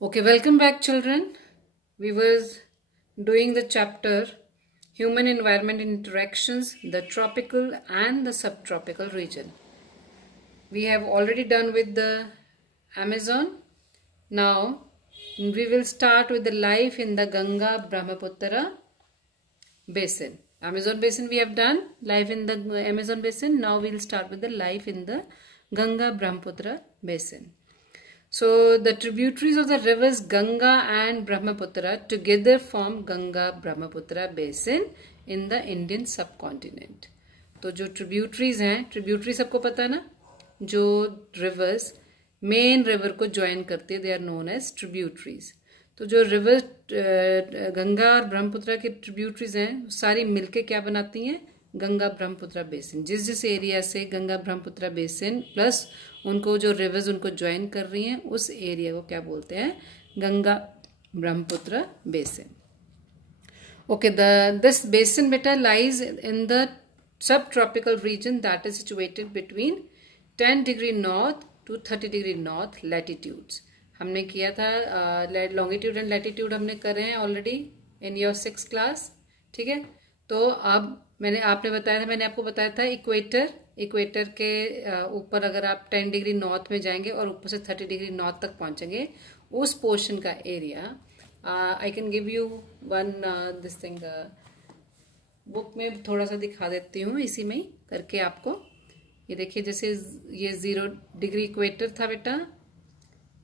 Okay, welcome back children. We was doing the chapter Human Environment Interactions, the tropical and the subtropical region. We have already done with the Amazon. Now we will start with the life in the Ganga Brahmaputra basin. Amazon basin we have done, life in the Amazon basin. Now we will start with the life in the Ganga Brahmaputra basin. So the tributaries of the rivers Ganga and Brahmaputra together form Ganga Brahmaputra basin in the Indian subcontinent. तो जो tributaries हैं, tributary सबको पता है ना, जो rivers main river को join करते हैं, they are known as tributaries. तो जो रिवर गंगा और ब्रह्मपुत्र के ट्रिब्यूटरीज हैं सारी मिलके क्या बनाती हैं, गंगा ब्रह्मपुत्र बेसिन. जिस जिस एरिया से गंगा ब्रह्मपुत्र बेसिन प्लस उनको जो रिवर्स उनको ज्वाइन कर रही हैं उस एरिया को क्या बोलते हैं, Ganga Brahmaputra basin. Okay, this basin बेटा lies in the sub tropical region that is situated between 10 degree north to 30 degree north latitudes. हमने किया था लॉन्गिट्यूड एंड लैटिट्यूड हमने करे हैं already in your 6th class. ठीक है, तो अब मैंने आपको बताया था इक्वेटर के ऊपर अगर आप 10 डिग्री नॉर्थ में जाएंगे और ऊपर से 30 डिग्री नॉर्थ तक पहुंचेंगे, उस पोर्शन का area I can give you one this thing, book में थोड़ा सा दिखा देती हूँ इसी में ही करके आपको. ये देखिए, जैसे ये 0 डिग्री इक्वेटर था बेटा,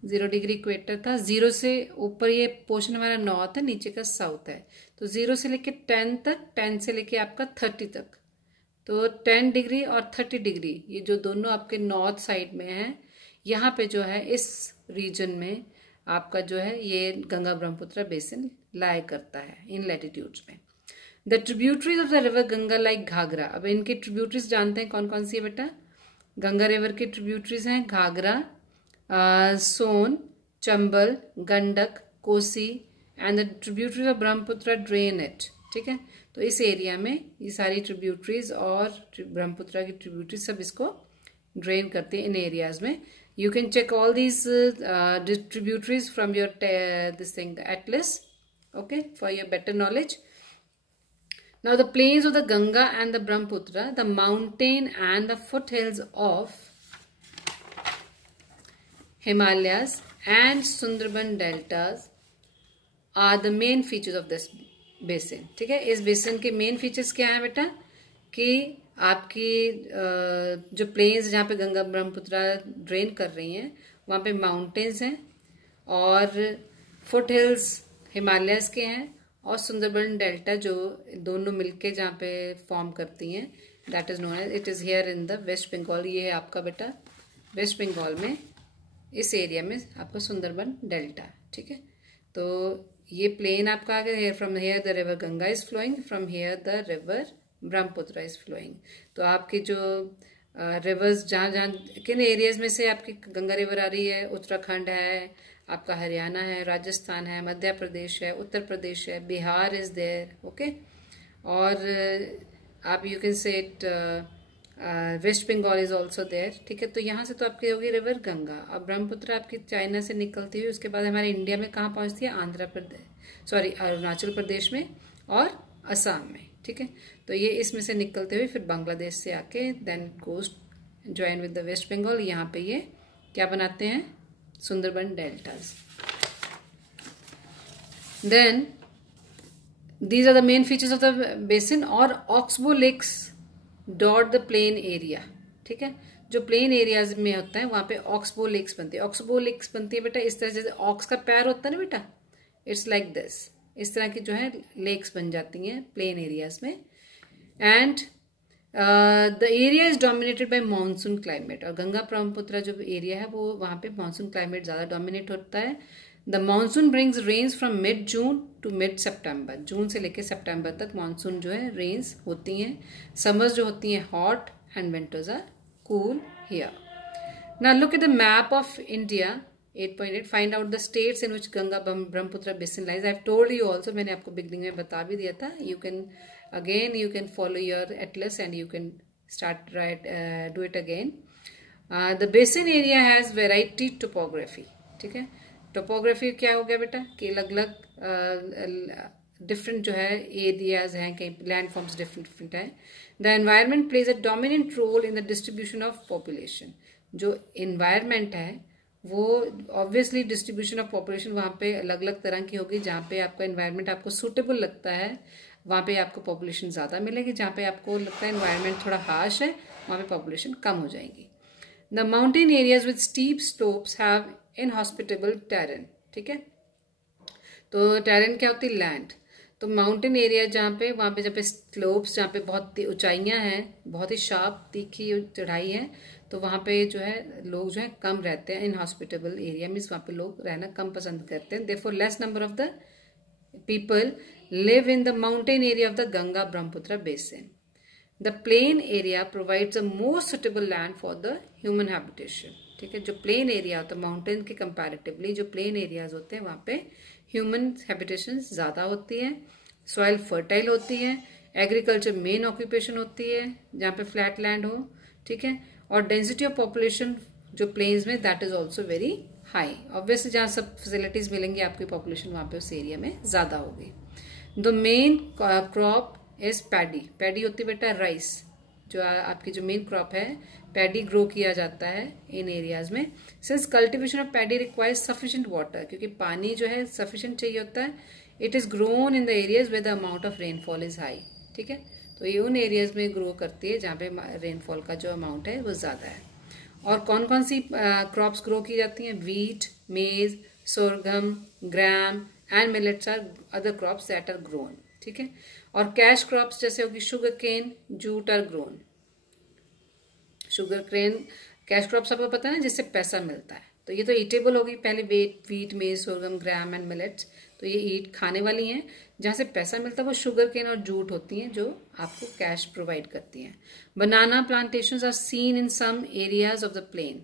0 डिग्री इक्वेटर था. 0 से ऊपर ये पोर्शन हमारा नॉर्थ है, नीचे का साउथ है. तो 0 से लेके 10 तक, 10 से लेके आपका 30 तक, तो 10 डिग्री और 30 डिग्री ये जो दोनों आपके नॉर्थ साइड में है, यहाँ पे जो है इस रीजन में आपका जो है ये गंगा ब्रह्मपुत्र बेसिन लाई करता है इन लैटिट्यूड्स में. The tributaries of the river Ganga like Ghaghara. अब इनके ट्रिब्यूटरीज जानते हैं कौन कौन सी है बेटा. गंगा रिवर की ट्रिब्यूटरीज हैं Ghaghara, Son, Chambal, Gandak, Kosi and the tributaries of Brahmaputra drain it. ठीक है, तो इस एरिया में ये सारी ट्रिब्यूटरीज और ब्रह्मपुत्र की ट्रिब्यूटरीज सब इसको ड्रेन करते हैं इन एरियाज में. You can check all these tributaries from your this thing atlas, okay, for your better knowledge. Now the plains of the Ganga and the Brahmaputra, the mountain and the foothills of Himalayas and Sundarban deltas are the main features of this basin. ठीक है, इस basin के main features क्या है बेटा, कि आपकी जो प्लेन्स जहाँ पे गंगा ब्रह्मपुत्र ड्रेन कर रही हैं वहाँ पे माउंटेन्स हैं और फुट हिल्स हिमालयस के हैं और सुंदरबन डेल्टा जो दोनों मिलके जहाँ पे फॉर्म करती हैं, that is known as, it is here in the West Bengal. ये है आपका बेटा वेस्ट बंगाल में इस एरिया में आपका सुंदरबन डेल्टा. ठीक है, तो ये प्लेन आपका आ गया. From here the river Ganga is flowing, from here the river Brahmaputra is flowing. तो आपके जो रिवर्स जहाँ जहाँ किन एरियाज में से आपकी गंगा रिवर आ रही है, उत्तराखंड है, आपका हरियाणा है, राजस्थान है, मध्य प्रदेश है, उत्तर प्रदेश है, बिहार इज देयर. ओके, और आप you can say it West Bengal is also there. ठीक है, तो यहाँ से तो आपकी होगी रिवर गंगा. अब ब्रह्मपुत्र आपकी चाइना से निकलती हुई उसके बाद हमारे इंडिया में कहाँ पहुँचती है, अरुणाचल प्रदेश में और असम में. ठीक है, तो ये इसमें से निकलते हुए फिर बांग्लादेश से आके then goes join with the West Bengal. यहाँ पे ये क्या बनाते हैं, Sundarban deltas. Then these are the main features of the basin. और oxbow lakes dot the plain area. ठीक है, जो प्लेन एरियाज में होता है वहां पे ऑक्सबो लेक्स बनती है. ऑक्सबो लेक्स बनती है बेटा इस तरह, जैसे ऑक्स का पैर होता है ना बेटा, इट्स लाइक दिस. इस तरह की जो है लेक्स बन जाती हैं प्लेन एरियाज में. And the area is dominated by monsoon climate. और गंगा ब्रह्मपुत्र जो एरिया है वो वहां पे मानसून क्लाइमेट ज्यादा डोमिनेट होता है. The monsoon brings rains from mid June to mid September. जून से लेकर सितंबर तक मानसून जो है रेन्स होती हैं. समर्स जो होती हैं hot and winters are cool here. Now look at the map of India 8.8. Find out the states in which Ganga Brahmaputra basin lies. I have told you also, मैंने आपको बिगनिंग में बता भी दिया था. You can again you can follow your atlas and you can start do it again. The basin area has variety topography. ठीक है, topography क्या हो गया बेटा कि अलग अलग डिफरेंट जो है एरियाज हैं, कहीं लैंड फॉर्म्स डिफरेंट डिफरेंट हैं. The environment plays a dominant role in the distribution of population. जो एनवायरनमेंट है वो ऑब्वियसली डिस्ट्रीब्यूशन ऑफ पॉपुलेशन वहाँ पे अलग अलग तरह की होगी. जहाँ पे आपका एनवायरनमेंट आपको सूटेबल लगता है वहाँ पे आपको पॉपुलेशन ज़्यादा मिलेगी. जहाँ पे आपको लगता है एनवायरनमेंट थोड़ा हार्श है वहाँ पे पॉपुलेशन कम हो जाएगी. The mountain areas with steep slopes have inhospitable terrain. ठीक है, तो टेरेन क्या होती है? लैंड. तो माउंटेन एरिया जहाँ पे वहाँ पे जब स्लोप्स जहाँ पे बहुत ऊंचाइयाँ हैं, बहुत ही शार्प तीखी चढ़ाई है, तो वहाँ पे जो है लोग जो है कम रहते हैं. इनहॉस्पिटेबल एरिया मीन्स वहाँ पे लोग रहना कम पसंद करते हैं. Therefore less number of the people live in the mountain area of the Ganga Brahmaputra basin. The plain area provides a more suitable land for the human habitation. ठीक है, जो प्लेन एरिया होता है माउंटेन के comparatively जो plain areas होते हैं वहाँ पे ह्यूमन हैबिटेशन ज़्यादा होती है, सॉइल फर्टाइल होती है, एग्रीकल्चर मेन ऑक्यूपेशन होती है जहाँ पे फ्लैट लैंड हो. ठीक है, और डेंसिटी ऑफ पॉपुलेशन जो प्लेन्स में that is also very high. Obviously जहाँ सब फैसिलिटीज मिलेंगी आपकी पॉपुलेशन वहाँ पे उस एरिया में ज़्यादा होगी. The main crop is paddy. Paddy होती है बेटा राइस. जो आपकी जो मेन क्रॉप है पैडी ग्रो किया जाता है इन एरियाज में. Since cultivation of paddy requires sufficient water, क्योंकि पानी जो है सफिशिएंट चाहिए होता है. It is grown in the areas with the amount of rainfall is high. ठीक है, तो ये उन एरियाज में ग्रो करती है जहाँ पे रेनफॉल का जो अमाउंट है वो ज़्यादा है. और कौन कौन सी क्रॉप्स ग्रो की जाती हैं? Wheat, maize, sorghum, gram and millets are other crops that are grown. ठीक है, और कैश क्रॉप्स जैसे होगी sugar cane, jute are grown. Sugar cane cash crops आपको पता है ना, जिससे पैसा मिलता है. तो ये तो ईटेबल होगी. पहले wheat, maize, sorghum, gram and millets, तो ये ईट खाने वाली हैं. जहाँ से पैसा मिलता है वो शुगर केन और जूट होती हैं जो आपको कैश प्रोवाइड करती हैं. Banana plantations are seen in some areas of the plain.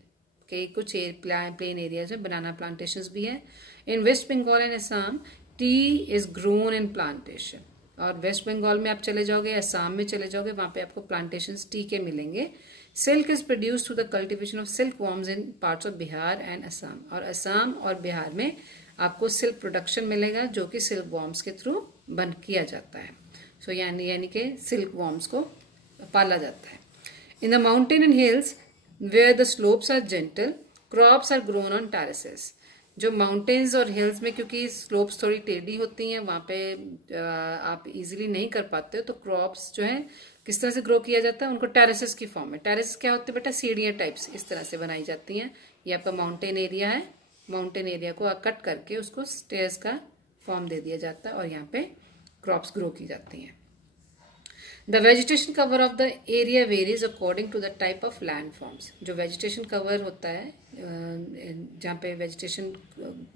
के कुछ प्लेन एरियाज में बनाना प्लांटेशंस भी है. In West Bengal and Assam tea is grown in plantation. और वेस्ट बंगाल में आप चले जाओगे, असम में चले जाओगे, वहां पे आपको प्लांटेशंस टी के मिलेंगे. Silk is produced through the cultivation of silk worms in parts of Bihar and Assam. और असम और बिहार में आपको सिल्क प्रोडक्शन मिलेगा जो कि सिल्क वॉर्म्स के थ्रू बंद किया जाता है. सो यानी कि सिल्क वॉर्म्स को पाला जाता है. In the mountain and hills where the slopes are gentle crops are grown on terraces. जो माउंटेन्स और हिल्स में क्योंकि स्लोप्स थोड़ी टेढ़ी होती हैं वहाँ पे आप इजीली नहीं कर पाते हो, तो क्रॉप्स जो है किस तरह से ग्रो किया जाता है? उनको टेरेसेस की फॉर्म में. टेरेस क्या होते हैं बेटा? सीढ़ियाँ टाइप्स इस तरह से बनाई जाती हैं. ये आपका माउंटेन एरिया है. माउंटेन एरिया को कट करके उसको स्टेयर्स का फॉर्म दे दिया जाता है और यहाँ पे क्रॉप्स ग्रो की जाती हैं. The vegetation cover of the area varies according to the type of land forms. जो वेजिटेशन कवर होता है जहाँ पे वेजिटेशन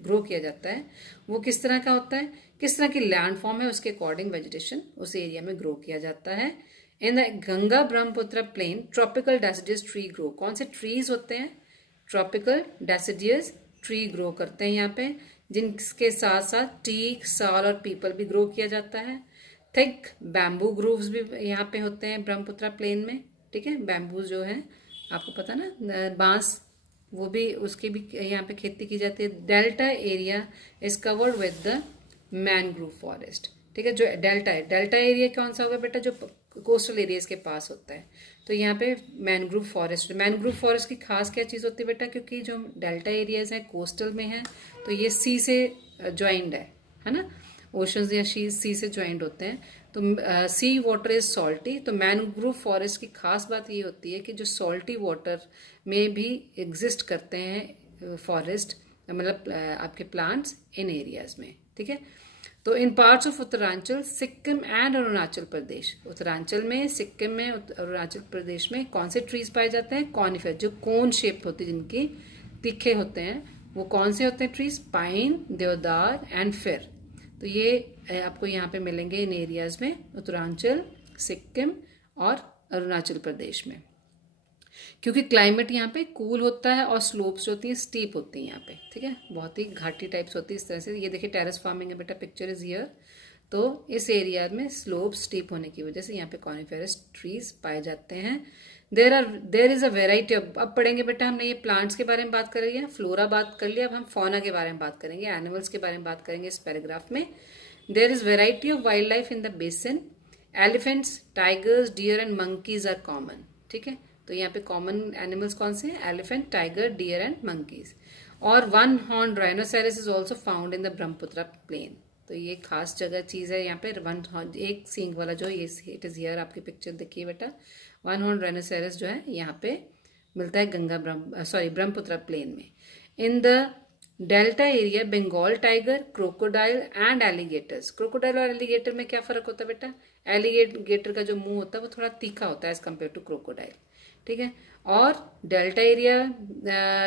ग्रो किया जाता है वो किस तरह का होता है, किस तरह की लैंड फॉर्म है, उसके अकॉर्डिंग वेजिटेशन उस एरिया में ग्रो किया जाता है. In the Ganga Brahmaputra plain tropical deciduous tree grow. कौन से ट्रीज होते हैं? ट्रॉपिकल डेसिडियस ट्री ग्रो करते हैं यहाँ पे, जिनके साथ साथ टीक, साल और पीपल भी ग्रो किया जाता है. थिक बैम्बू ग्रोव्स भी यहाँ पे होते हैं ब्रह्मपुत्र प्लेन में. ठीक है, बैम्बू जो है आपको पता ना, बांस, वो भी उसकी भी यहाँ पे खेती की जाती है. Delta area is covered with the mangrove forest. ठीक है, जो डेल्टा है, डेल्टा एरिया कौन सा होगा बेटा? जो कोस्टल एरियाज के पास होता है. तो यहाँ पे मैनग्रोव फॉरेस्ट. मैनग्रोव फॉरेस्ट की खास क्या चीज़ होती है बेटा? क्योंकि जो डेल्टा एरियाज हैं कोस्टल में है तो ये सी से ज्वाइंड है ना, ओशंस या सी से ज्वाइंट होते हैं. तो सी वाटर इज सॉल्टी. तो मैनग्रोव फॉरेस्ट की खास बात ये होती है कि जो सॉल्टी वाटर में भी एग्जिस्ट करते हैं फॉरेस्ट, मतलब आपके प्लांट्स इन एरियाज में. ठीक है, तो in parts of Uttaranchal, Sikkim and Arunachal Pradesh. Uttaranchal में, सिक्किम में, अरुणाचल प्रदेश में कौन से ट्रीज पाए जाते हैं? कॉनिफर, जो कोन शेप होती है, जिनकी तीखे होते हैं, वो कौन से होते हैं ट्रीज? पाइन, देवदार एंड फिर. तो ये आपको यहाँ पे मिलेंगे इन एरियाज में, उत्तरांचल, सिक्किम और अरुणाचल प्रदेश में. क्योंकि क्लाइमेट यहाँ पे कूल होता है और स्लोप्स होती है स्टीप होती है यहाँ पे. ठीक है, बहुत ही घाटी टाइप्स होती है इस तरह से. ये देखिए टेरेस फार्मिंग है बेटा, पिक्चर इज हियर. तो इस एरिया में स्लोप स्टीप होने की वजह से यहाँ पे कॉनिफेरस ट्रीज पाए जाते हैं. There is a variety of, अब पढ़ेंगे बेटा हमने ये प्लांट्स के बारे में बात कर लिया, फ्लोरा बात कर लिया, अब हम फौना के बारे में बात करेंगे, एनिमल्स के बारे में बात करेंगे इस पैराग्राफ में। There is variety of wild life in the basin, elephants, tigers, deer and monkeys are common. ठीक है, तो यहाँ पे कॉमन एनिमल्स कौन से हैं? Elephant, tiger, deer and monkeys. और one horn rhinoceros is also found in the Brahmaputra plain. तो ये खास जगह चीज है यहाँ पे, एक सींग वाला जो ये इट इज हियर, आपकी पिक्चर देखिए बेटा, वन हॉर्न राइनोसेरस जो है यहाँ पे मिलता है ब्रह्मपुत्र प्लेन में। In the delta area Bengal tiger, crocodile and alligators. Crocodile और एलिगेटर में क्या फर्क होता है बेटा? एलिगेटर का जो मुंह होता है वो थोड़ा तीखा होता है एज कम्पेयर टू क्रोकोडाइल। ठीक है, और डेल्टा एरिया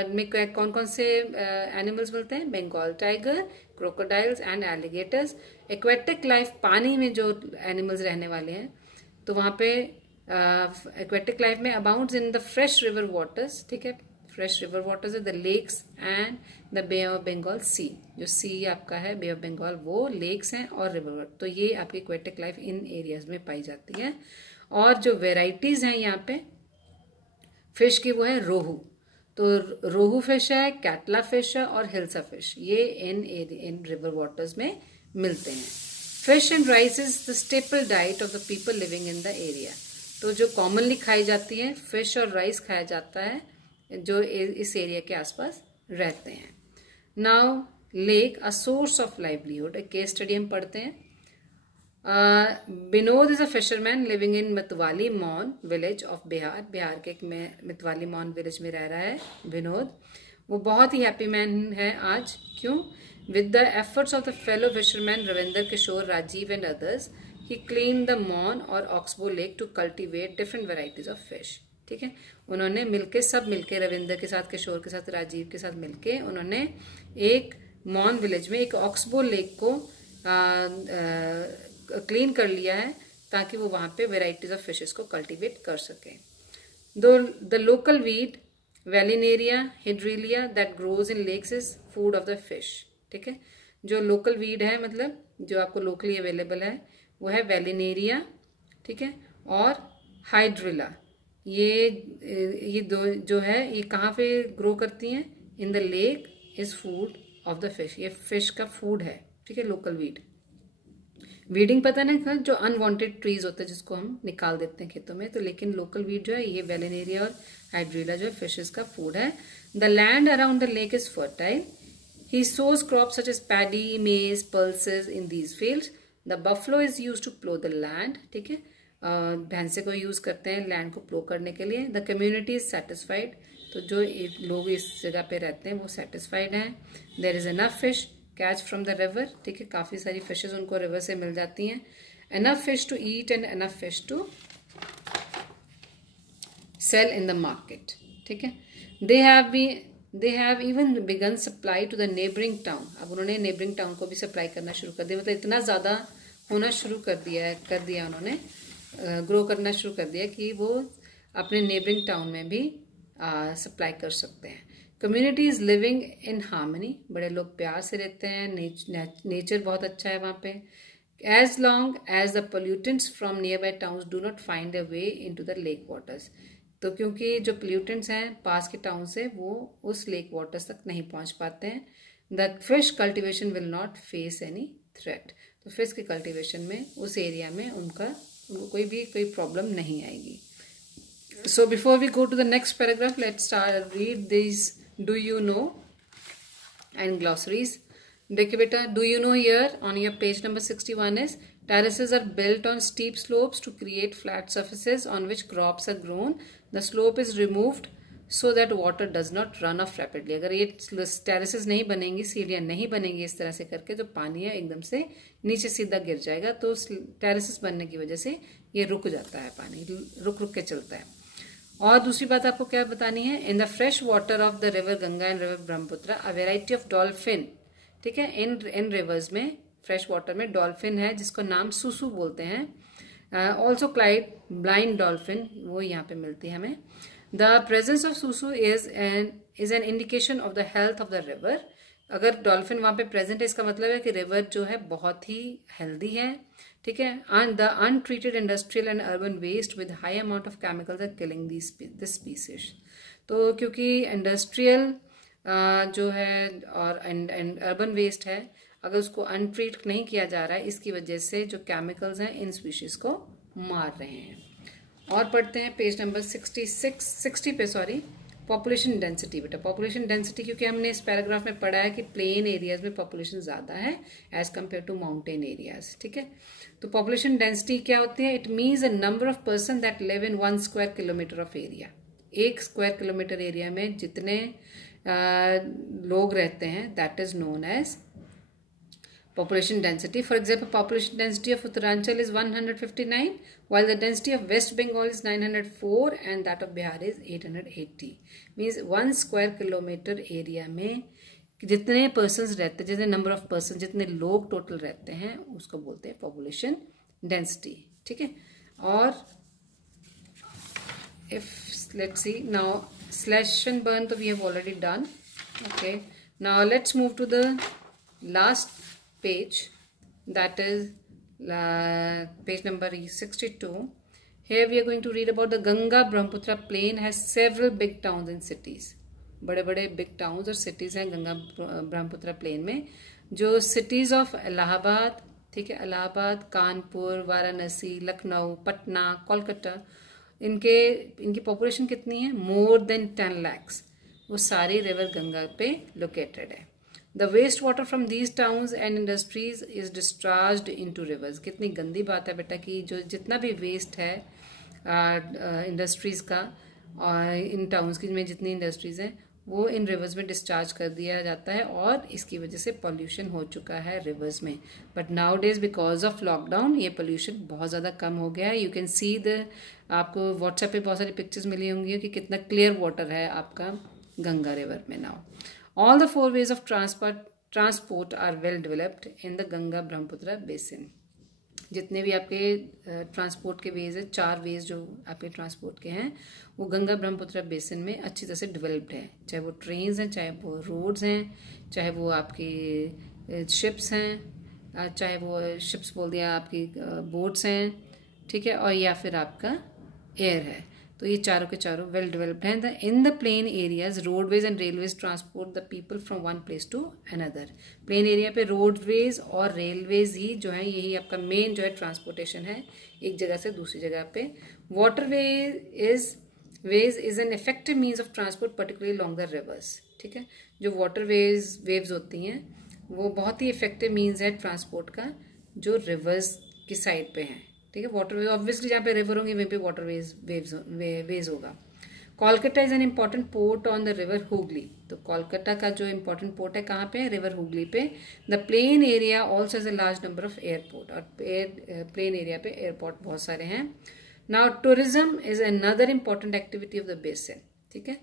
में कौन कौन से एनिमल्स मिलते हैं? Bengal tiger, crocodiles and alligators. Aquatic life, पानी में जो एनिमल्स रहने वाले हैं, तो वहां पे एक्वेटिक लाइफ में abounds in the fresh river waters. ठीक है, फ्रेश रिवर वाटर्स है the lakes and the Bay of Bengal sea. जो सी आपका है बे ऑफ बंगाल, वो लेक्स हैं और रिवर, तो ये आपकी एक्वेटिक लाइफ इन एरियाज में पाई जाती है। और जो वेराइटीज हैं यहाँ पे फिश की, वो है रोहू। तो रोहू फिश है, कैटला फिश है और हिल्सा फिश, ये इन रिवर वाटर्स में मिलते हैं। Fish and rice is the staple diet of the people living in the area. तो जो कॉमनली खाई जाती है, फिश और राइस खाया जाता है जो इस एरिया के आसपास रहते हैं। Now lake a source of livelihood, एक केस स्टडी हम पढ़ते हैं। Vinod is a fisherman living in Matwali Maun village of Bihar. Bihar के एक मतवाली मॉन विलेज में रह रहा है विनोद। वो बहुत ही हैप्पी मैन है आज। क्यों? With the efforts of the fellow fisherman Ravinder Kishore, Rajiv and others, he clean the Maun और oxbow lake to cultivate different varieties of fish. ठीक है, उन्होंने सब मिलके रविंदर के साथ, किशोर के साथ, राजीव के साथ मिलके उन्होंने एक मॉन विलेज में एक ऑक्सबो लेक को क्लीन कर लिया है ताकि वो वहां पे वेराइटीज ऑफ फिशेस को कल्टीवेट कर सके। The local weed vallisneria hydrilla that grows in lakes is food of the fish. ठीक है, जो लोकल वीड है, मतलब जो आपको लोकली अवेलेबल है, वो है वेलिनेरिया। ठीक है, और हाइड्रिला। ये दो जो है, ये कहाँ पे ग्रो करती हैं? In the lake is food of the fish, ये फिश का फूड है। ठीक है, लोकल वीड। वीडिंग पता नहीं, जो अनवांटेड ट्रीज होते हैं जिसको हम निकाल देते हैं खेतों में, तो लेकिन लोकल वीड जो है, ये वेलिनेरिया और हाइड्रिला जो है फिशेस का फूड है। The land around the lake is fertile. He sows crops such as paddy, maize, pulses in these fields. The buffalo is used to plough the land. ठीक है, भैंसे को यूज करते हैं लैंड को प्लो करने के लिए। द कम्युनिटी इज सेटिस्फाइड, तो जो लोग इस जगह पे रहते हैं वो सेटिस्फाइड हैं। There is enough fish catch from the river. ठीक है, काफी सारी फिशेज उनको रिवर से मिल जाती हैं। Enough fish to eat and enough fish to sell in the market. ठीक है, they have even begun supply to the neighbouring town. अब उन्होंने नेबरिंग टाउन को भी सप्लाई करना शुरू कर दिया, मतलब इतना ज्यादा होना शुरू कर दिया उन्होंने, ग्रो करना शुरू कर दिया कि वो अपने नेबरिंग टाउन में भी सप्लाई कर सकते हैं। Community is living in harmony, बड़े लोग प्यार से रहते हैं, नेचर बहुत अच्छा है वहाँ पे। As long as the pollutants from nearby towns do not find a way into the lake waters. तो क्योंकि जो पोल्यूटेंट्स हैं पास के टाउन से, वो उस लेक वाटर्स तक नहीं पहुँच पाते हैं। The fish cultivation will not face any threat. तो फिश के कल्टिवेशन में उस एरिया में उनको कोई प्रॉब्लम नहीं आएगी। So before we go to the next paragraph, let's read these do you know and glossaries. देखिए बेटा, do you know here on your page number 61 is terraces are built on steep slopes to create flat surfaces on which crops are grown. The slope is removed so that water does not run off rapidly. अगर ये terraces नहीं बनेंगी, सीढ़ियाँ नहीं बनेंगी इस तरह से करके, जो पानी है एकदम से नीचे सीधा गिर जाएगा। तो टेरेसेस बनने की वजह से ये रुक जाता है, पानी रुक के चलता है। और दूसरी बात आपको क्या बतानी है? In the fresh water of the river Ganga and river Brahmaputra a variety of dolphin. ठीक है, इन रिवर्स में फ्रेश वाटर में डॉल्फिन है जिसको नाम सुसु बोलते हैं। ऑल्सो क्लाइड ब्लाइंड डॉल्फिन, वो यहाँ पे मिलती है हमें। The presence of susu is an indication of the health of the river. अगर डॉल्फिन वहाँ पे प्रेजेंट है इसका मतलब है कि रिवर जो है बहुत ही हेल्दी है. ठीक है. And the untreated industrial and urban waste with high amount of chemicals are killing this species. तो क्योंकि इंडस्ट्रियल जो है और एंड अर्बन वेस्ट है, अगर उसको अनट्रीट नहीं किया जा रहा है, इसकी वजह से जो केमिकल्स हैं इन स्पीशीज को मार रहे हैं. और पढ़ते हैं पेज नंबर 60 पे. Sorry, population density. बेटा पॉपुलेशन डेंसिटी क्योंकि हमने इस पैराग्राफ में पढ़ा है कि प्लेन एरियाज में पॉपुलेशन ज़्यादा है as compare to mountain areas. ठीक है. तो पॉपुलेशन डेंसिटी क्या होती है? It means a number of person that live in 1 square kilometre of area. 1 square kilometre area में जितने लोग रहते हैं, that is known as population density. For example, population density of Uttaranchal is 159, while the density of West Bengal is 904 and that of Bihar is 880. Means 1 square kilometer area में जितने persons रहते हैं, जितने number of persons, जितने लोग total रहते हैं, उसको बोलते हैं population density. ठीक है. और if let's see now, slash and burn तो we have already done. Okay. Now let's move to the last page, that is page number 62. Here we are going to read about the Ganga Brahmaputra plain has several big towns and cities. बड़े बड़े big towns और cities हैं Ganga Brahmaputra plain में. जो cities of Allahabad, ठीक है, इलाहाबाद, कानपुर, वाराणसी, लखनऊ, पटना, कोलकाता, इनकी population कितनी है? More than 10 lakhs. वो सारी रिवर गंगा पे लोकेटेड है. The waste water from these towns and industries is discharged into rivers. कितनी गंदी बात है बेटा कि जो जितना भी वेस्ट है इंडस्ट्रीज का और इन टाउन्स की में जितनी इंडस्ट्रीज हैं वो इन रिवर्स में डिस्चार्ज कर दिया जाता है और इसकी वजह से पॉल्यूशन हो चुका है रिवर्स में. But now days because of lockdown ये पॉल्यूशन बहुत ज़्यादा कम हो गया है. यू कैन सी आपको व्हाट्सएप पे बहुत सारी पिक्चर्स मिली होंगी कि कितना क्लियर वाटर है आपका गंगा रिवर में. Now all the 4 ways of transport are well developed in the Ganga Brahmaputra basin. जितने भी आपके ट्रांसपोर्ट के वेज है, 4 वेज जो आपके ट्रांसपोर्ट के हैं वो गंगा ब्रह्मपुत्र बेसिन में अच्छी तरह से डेवलप्ड है. चाहे वो ट्रेन्स हैं, चाहे वो रोड्स हैं, चाहे वो आपकी शिप्स हैं, चाहे वो शिप्स बोल दिया आपकी बोट्स हैं. ठीक है. और या फिर आपका एयर है. तो ये चारों के चारों वेल डेवलप्ड हैं. In the plain areas roadways and railways transport the people from one place to another. Plain area पे रोडवेज और रेलवेज ही जो है यही आपका मेन जो है ट्रांसपोर्टेशन है एक जगह से दूसरी जगह पे. Waterway is an effective means of transport particularly long the reverse. ठीक है. जो वेव्स होती हैं वो बहुत ही इफेक्टिव मीन्स है ट्रांसपोर्ट का जो रिवर्स की साइड पे हैं. ठीक है. वाटरवेज ऑब्वियसली जहाँ पे रिवर होंगे वहीं पे वाटरवेज होगा. Kolkata is an important port on the river Hooghly. तो कोलकाता का जो इम्पोर्टेंट पोर्ट है कहाँ पे? रिवर हुगली पे. The plain area also is a large number of airport. और प्लेन एरिया पे एयरपोर्ट बहुत सारे हैं. Now tourism is another important activity of the basin. ठीक है.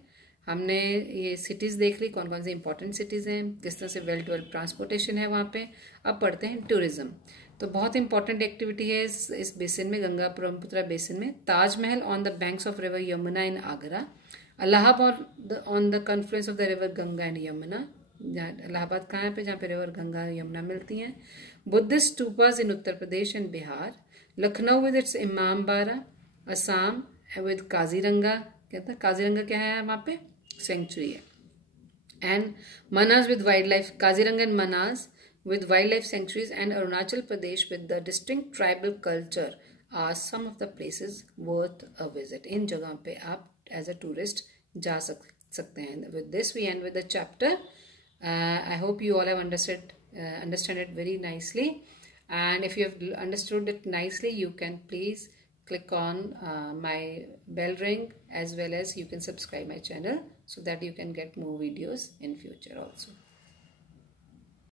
हमने ये सिटीज़ देख ली, कौन कौन सी इंपॉर्टेंट सिटीज़ हैं, किस तरह से वेल डेवलप्ड ट्रांसपोर्टेशन है वहाँ पे. अब पढ़ते हैं टूरिज्म. तो बहुत इंपॉर्टेंट एक्टिविटी है इस बेसिन में, गंगा ब्रह्मपुत्र बेसिन में. Taj Mahal on the banks of river Yamuna in Agra. Allahabad on the confluence of the river Ganga and Yamuna. Allahabad कहाँ पे? जहाँ पे रिवर गंगा यमुना मिलती हैं. Buddhist stupas in Uttar Pradesh and Bihar. Lucknow with its Imambara. Assam with Kaziranga. कहता है काजीरंगा क्या है वहाँ पे? सेंचुरी है. And Manas with wild life. Kaziranga and Manas with wildlife sanctuaries and Arunachal Pradesh with the distinct tribal culture are some of the places worth a visit. इन जगह पे आप as a tourist जा सकते हैं. With this we end with the chapter. I hope you all have understand it very nicely, and if you have understood it nicely you can please click on my bell ring as well as you can subscribe my channel so that you can get more videos in future also.